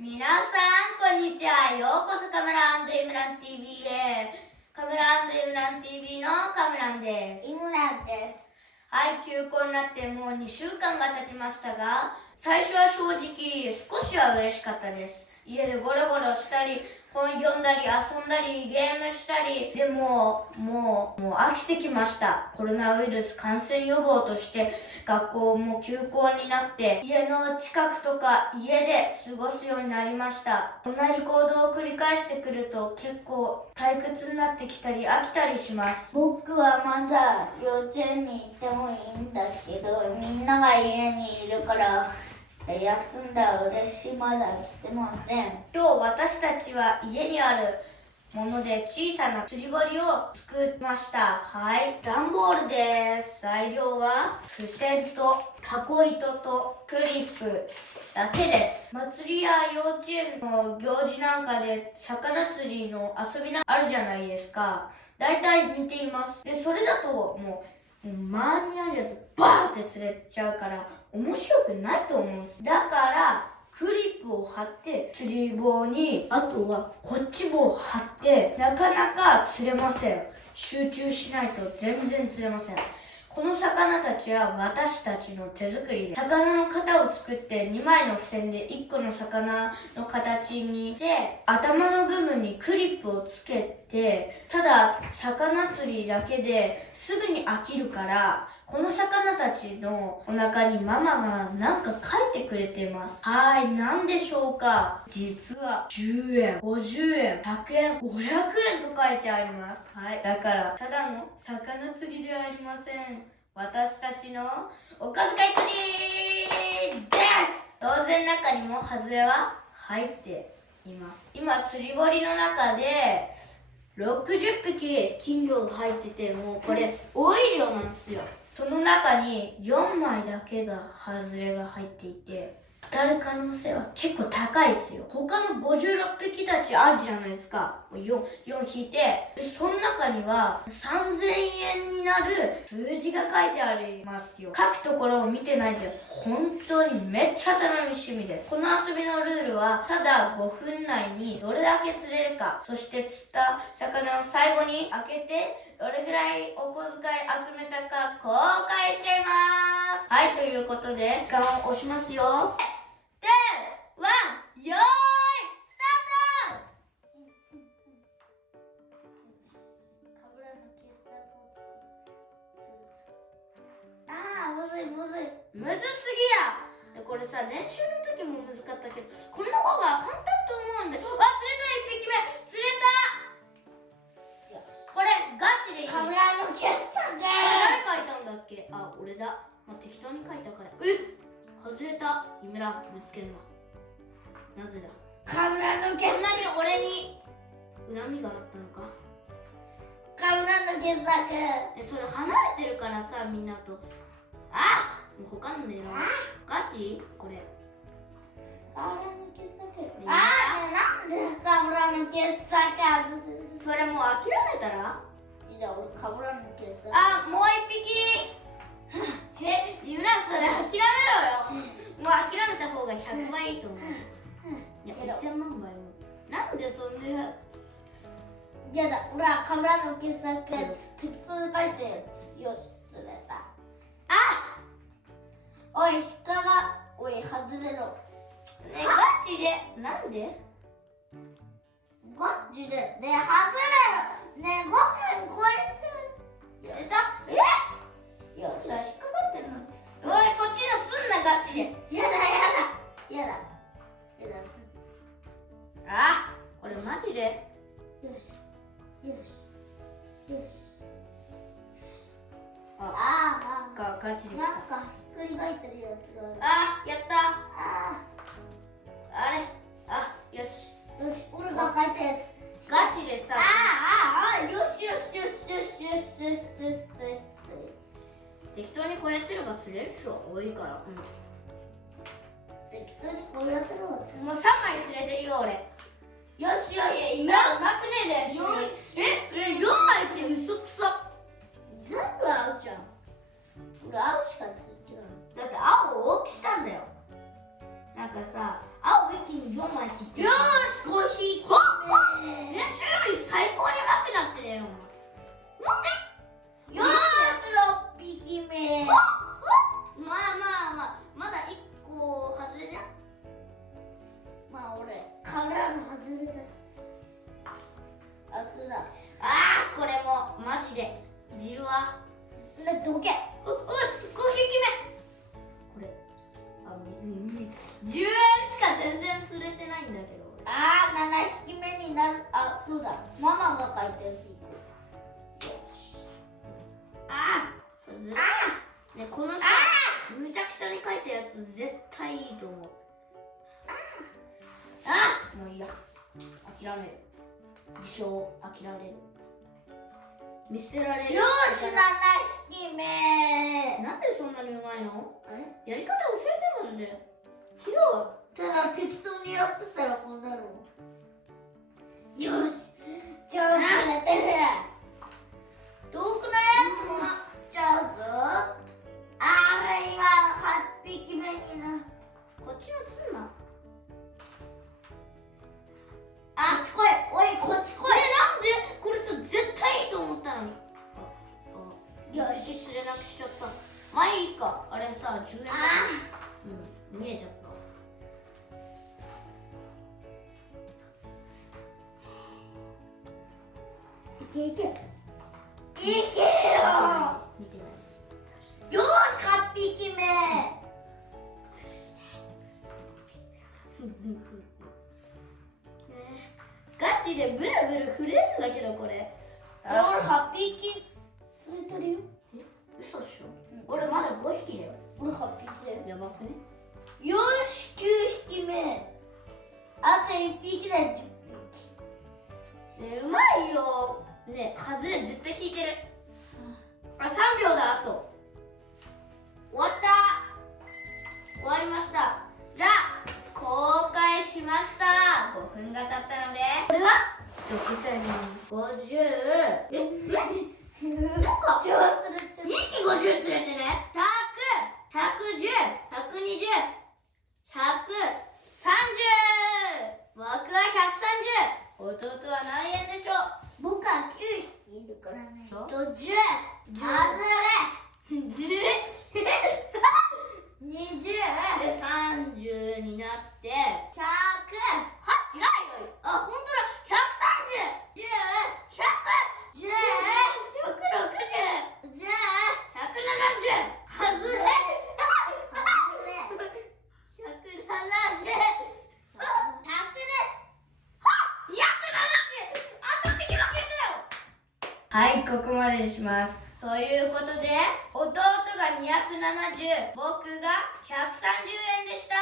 皆さんこんにちは。ようこそカメラ&イムラン TV へ。カメラ&イムラン TV のカメランです。イムランです。はい、休校になってもう2週間が経ちましたが、最初は正直少しは嬉しかったです。家でゴロゴロしたり、本読んだり遊んだりゲームしたり、でももう飽きてきました。コロナウイルス感染予防として学校も休校になって、家の近くとか家で過ごすようになりました。同じ行動を繰り返してくると結構退屈になってきたり飽きたりします。僕はまだ幼稚園に行ってもいいんだけど、みんなが家にいるから休んだ嬉しまだ来てません。今日私たちは家にあるもので小さな釣り堀を作りました。はい、段ボールです。材料は付箋とタコ糸とクリップだけです。祭りや幼稚園の行事なんかで魚釣りの遊びあるじゃないですか。だいたい似ています。で、それだともう周りにあるやつバーって釣れちゃうから面白くないと思うんです。だからクリップを貼って釣り棒に、あとはこっちも貼ってなかなか釣れません。集中しないと全然釣れません。この魚たちは私たちの手作りで、魚の型を作って2枚の付箋で1個の魚の形にして頭の部分にクリップをつけて、ただ魚釣りだけですぐに飽きるから、この魚たちのお腹にママがなんか書いてくれています。はい、何でしょうか。実は10円、50円、100円、500円と書いてあります。はい、だからただの魚釣りではありません。私たちのお小遣い釣りです。当然中にもハズレは入っています。今釣り堀の中で60匹金魚が入ってて、もうこれ多い量なんですよ。その中に4枚だけがハズレが入っていて、当たる可能性は結構高いですよ。他の56匹たちあるじゃないですか。4引いて、その中には3000円になる数字が書いてありますよ。書くところを見てないで本当にめっちゃ楽しみです。この遊びのルールはただ5分内にどれだけ釣れるか、そして釣った魚を最後に開けてどれぐらいお小遣い集めたか公開しちゃいます。はい、ということで時間を押しますよ。3、2、1、よーい、スタート。むずいむずい。むずすぎや。これさ、練習の時も難かったけど、この方が簡単と思うんで。あ、釣れた、1匹目釣れた。これガチでいい。カメラの傑作。誰書いたんだっけ。あ、俺だ。適当に書いたから。外れた。夢らぶつけるな。なぜだ。カメラの傑作。こんなに俺に恨みがあったのか。カメラの傑作。それ離れてるからさ、みんなと。あ、もう他の狙う。ガチこれ。カメラの傑作。なんでカメラの傑作。それもう諦めたら。じゃあ俺カメラの傑作。あ、もう一匹。ゆら、それ諦めろよ。もう諦めた方が100倍いいと思う。いや、1000万倍も。なんでそんな。やだ、俺はカメラの傑作適当に書いてよし、釣れた。おい、引っかが、おい、外れろ。ね、ガチで。なんでガチで、ね、外れろ。ね、5分超えちゃう。やれた。よし、引っかかってるの。おい、こっちの釣んな、ガチで。やだ。あ、これマジで。よし。ガチで来た。なんかひっくり返ってるやつがある。やった。あれ。よし。よし、俺が書いたやつ。ガチでさ。よし。適当にこうやってれば釣れるっしょ。多いから。適当にこうやってるわ。もう3枚釣れてるよ、俺。よし。今うまくねえ練習。4枚って嘘くさ。全部合うじゃん。俺合うしかついてない。だって青を大きしたんだよ。なんかさ、青一気に4枚切ってよーし5匹目練習より最高に上手くなってねえよ、お前。なんでよーし6匹目まあまだ1個外れじゃん。まあ俺殻の外れだ。あ、そうだ。これもマジで汁はね、どけ。5匹目これ10円しか全然釣れてないんだけど。7匹目になる。あ、そうだ。ママが書いたやついく。そうずね、このさむちゃくちゃに書いたやつ絶対いいと思う。もういいや、諦める。自称諦める。見捨てられる。よーし7匹目。なんでそんなにうまいの？あれやり方教えてマジで。ひどただ適当にやってたらこうなるの。よし。ちょっと寝てる。遠くのやつもちゃうぞ。今8匹目になる。い。こっちのつんな。あっち来い。おい、こっち来なんでこれさ絶対いいと思ったのに。い。よ引きし。釣れなくしちゃった。まあいいか。あれさ10円だ。見えちゃった。いけいけ。いけよ。見てない。よーし8匹目。ガチでブルブル震えるんだけどこれ。俺8匹釣れてるよ。嘘っしょ。俺まだ5匹だよ。俺8匹だよ。やばくね。よし9匹目。あと1匹だよ。10匹。ねうまいよ。ね外れ絶対引いてる。3秒だ。あと終わった。終わりました。じゃあ公開しました。5分が経ったのでこれは6チャレンジ50。なんか超釣れちゃ2匹50釣れてね。100、110、120、130。僕は130。弟は何円でしょう。僕は9匹いるからね。ど10、ずるい20、で30になって100、違うよ。ほんとだ。130、10、100、10、160、10、170。外れ。170。はい、ここまでにします。ということで、弟が270、僕が130円でした。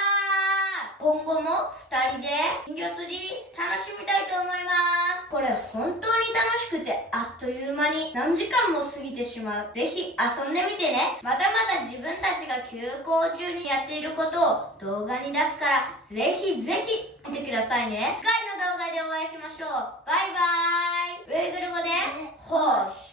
今後も2人で金魚釣り楽しみたいと思います。これ本当に楽しくて、あっという間に何時間も過ぎてしまう。ぜひ遊んでみてね。まだまだ自分たちが休校中にやっていることを動画に出すから、ぜひぜひ見てくださいね。次回の動画でお会いしましょう。バイバーイ。ウイグル語で、星。